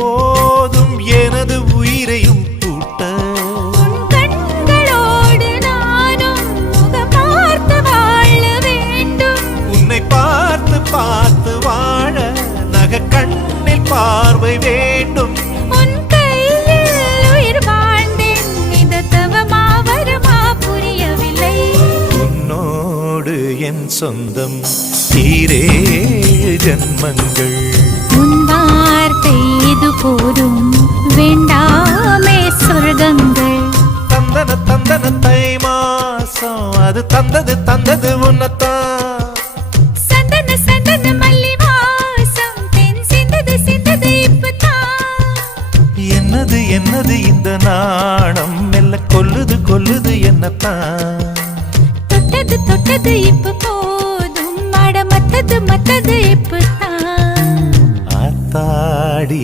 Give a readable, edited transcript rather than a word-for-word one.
போதும் எனது உயிரையும் கூட்ட. உன் கண்களோடு நானும் முகம் பார்த்து வாழ வேண்டும். உன்னை பார்த்து பார்த்து வாழ நக கண்ணில் பார்வை வேண்டும். உன் கையில் உயிர் வாழ்ந்தேன், இது தவமா வருமா புரியவில்லை. உன்னோடு என் சொந்தம் ஈரேழு ஜன்மங்கள். உன் வார்த்தை இது போதும், வேண்டாமே சொர்க்கங்கள். தந்தன தந்தன தை மாசம் அது தந்தது உன்னத்தான். சந்தன சந்தன மல்லி வாசம் தென் சிந்தது இப்பதான். என்னது இந்த நாணம் மெல்ல கொல்லுது என்னத்தான். தொட்டது இப்ப போதும், மத்தது இப்பதான். ஆத்தாடி